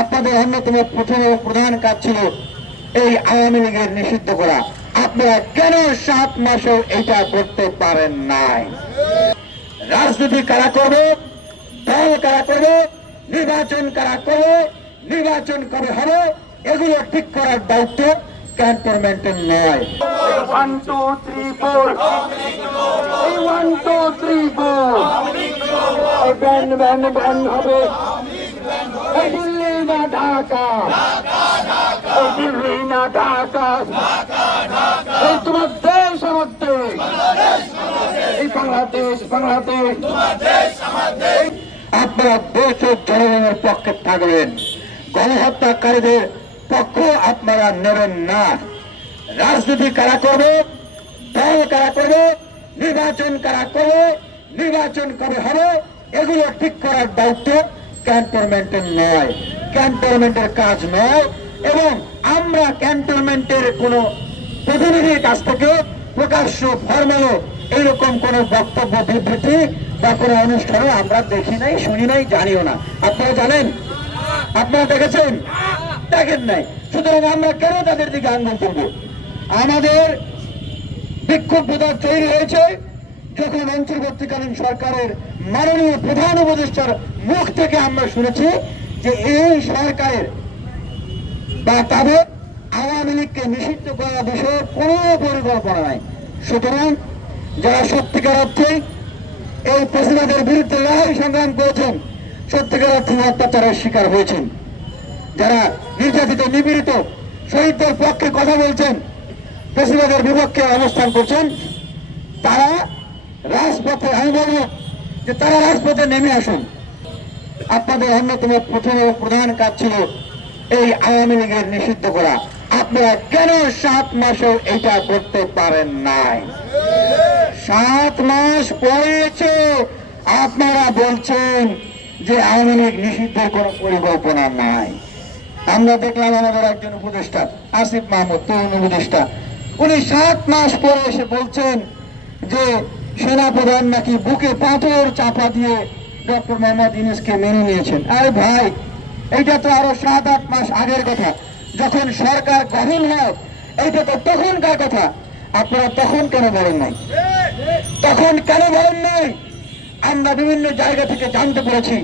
আপনাদের অন্যতম প্রথম প্রধান কাজ ছিল এই আওয়ামী লীগের নিষিদ্ধ করা। আপনারা কেন 7 মাসেও এটা করতে পারেন নাই? রাজনীতি কারা করবে, দল কারা করবে, নির্বাচন কারা করবে, নির্বাচন কবে হবে, এগুলো ঠিক করার দায়িত্ব ক্যান্টনমেন্টের নয়। 1 2 3 4 1 2 3 4 ব্যান্ড ব্যান্ড ব্যান্ড হবে। দিল্লি না ঢাকা, দিল্লি না ঢাকা, এই তোমার দেশ আমার দেশ, এই বাংলাদেশ বাংলাদেশ। আপনারা দেশ ও জনগণের পক্ষে থাকবেন, গণহত্যাকারীদের পক্ষ আপনারা নেবেন না। রাজনীতি কারা করবে, দল কারা করবে, নির্বাচন কারা করবে, নির্বাচন কবে হবে, এগুলো ঠিক করার দায়িত্ব ক্যান্টনমেন্টের নয়, ক্যান্টনমেন্টের কাজ নয়। এবং আমরা ক্যান্টনমেন্টের কোন প্রতিনিধির কাছ থেকে প্রকাশ্য ফরমালে এইরকম কোন বক্তব্য বিবৃতি বা কোন অনুষ্ঠানে আমরা দেখি নাই, শুনি নাই, জানিও না। আপনারা জানেন? আপনারা দেখেছেন? দেখেন নাই। সুতরাং আমরা কেন তাদের দিকে আঙ্গুল তুলব? আমাদের বিক্ষোভ বোধহয় তৈরি হয়েছে যখন অন্তর্বর্তীকালীন সরকারের মাননীয় প্রধান উপদেষ্টার মুখ থেকে আমরা শুনেছি যে এই সরকারের বা তাদের আওয়ামী লীগকে নিষিদ্ধ করার বিষয়ে কোনো পরিকল্পনা নাই। সুতরাং যারা সত্যিকার অর্থে এই ফ্যাসিবাদের বিরুদ্ধে লড়াই সংগ্রাম করেছেন, সত্যিকার অর্থে অত্যাচারের শিকার হয়েছেন, যারা নির্যাতিত নিপীড়িত শহীদদের পক্ষে কথা বলছেন, ফ্যাসিবাদের বিপক্ষে অবস্থান করছেন, তারা রাজপথে, আমি বলব যে তারা রাজপথে নেমে আসুন। আপনাদের অন্যতম প্রথম প্রধান কাজ ছিল এই আওয়ামী লীগের নিষিদ্ধ করা। আপনারা কেন 7 মাসেও এটা করতে পারেন নাই? 7 মাস পড়েছে, আপনারা বলছেন যে আওয়ামী লীগ নিষিদ্ধের কোন পরিকল্পনা নাই। আমরা দেখলাম আমাদের একজন উপদেষ্টা আসিফ মাহমুদ, তরুণ উপদেষ্টা, উনি 7 মাস পরে এসে বলছেন যে সেনাপ্রধান নাকি বুকে পাথর চাপা দিয়ে ডক্টর মোহাম্মদ ইউনূসকে মেনে নিয়েছেন। আরে ভাই, এইটা তো আরো 7-8 মাস আগের কথা, যখন সরকার গঠন হয়। এইটা তো তখনকার কথা। আপনারা তখন কেন বলেন নাই? তখন কেন বলেন নাই? আমরা বিভিন্ন জায়গা থেকে জানতে পেরেছি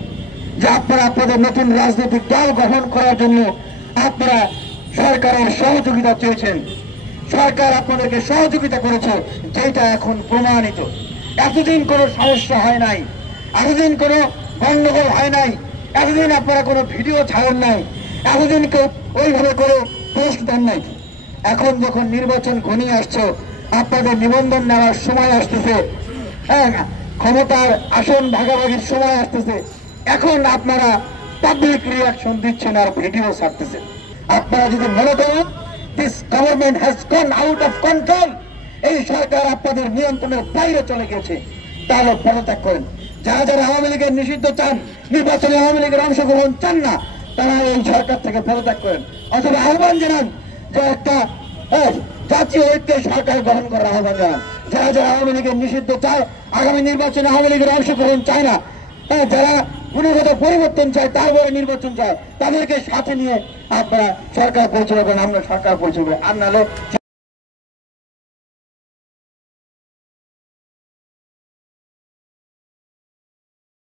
যে আপনারা আপনাদের নতুন রাজনৈতিক দল গঠন করার জন্য আপনারা সরকারের সহযোগিতা চেয়েছেন। সরকার আপনাদেরকে সহযোগিতা করেছে, যেটা এখন প্রমাণিত। এতদিন কোনো সমস্যা হয় নাই, এতদিন কোনো গন্ডগোল হয় নাই, এতদিন আপনারা কোনো ভিডিও ছাড়েন নাই, এতদিন কেউ ওইভাবে করে পোস্ট দেন নাই। এখন যখন নির্বাচন ঘনিয়ে আসছে, আপনাদের নিবন্ধন নেওয়ার সময় আসতেছে, হ্যাঁ, ক্ষমতার আসন ভাগাভাগির সময় আসতেছে, এখন আপনারা পাবলিক রিয়াকশন দিচ্ছেন আর ভিডিও ছাড়তেছেন। আপনারা যদি মনে করেন this government has gone out of control, এই সরকার আপনাদের নিয়ন্ত্রণের বাইরে চলে গেছে, তাহলে পদত্যাগ করেন। যারা যারা আওয়ামী লীগের নিষিদ্ধ চান, নির্বাচনে আওয়ামী লীগের অংশগ্রহণ চান না, তারা এই সরকার থেকে পদত্যাগ করেন, অথবা আহ্বান জানান যে একটা জাতীয় ঐক্যের সরকার গঠন করার আহ্বান জানান। যারা যারা আওয়ামী লীগের নিষিদ্ধ চায়, আগামী নির্বাচনে আওয়ামী লীগের অংশগ্রহণ চায় না, যারা গুণগত পরিবর্তন চায়, তারপরে নির্বাচন চায়, তাদেরকে সাথে নিয়ে আপনারা সরকার পরিচালনা করেন। আমরা সরকার পরিচালনা, আর নাহলে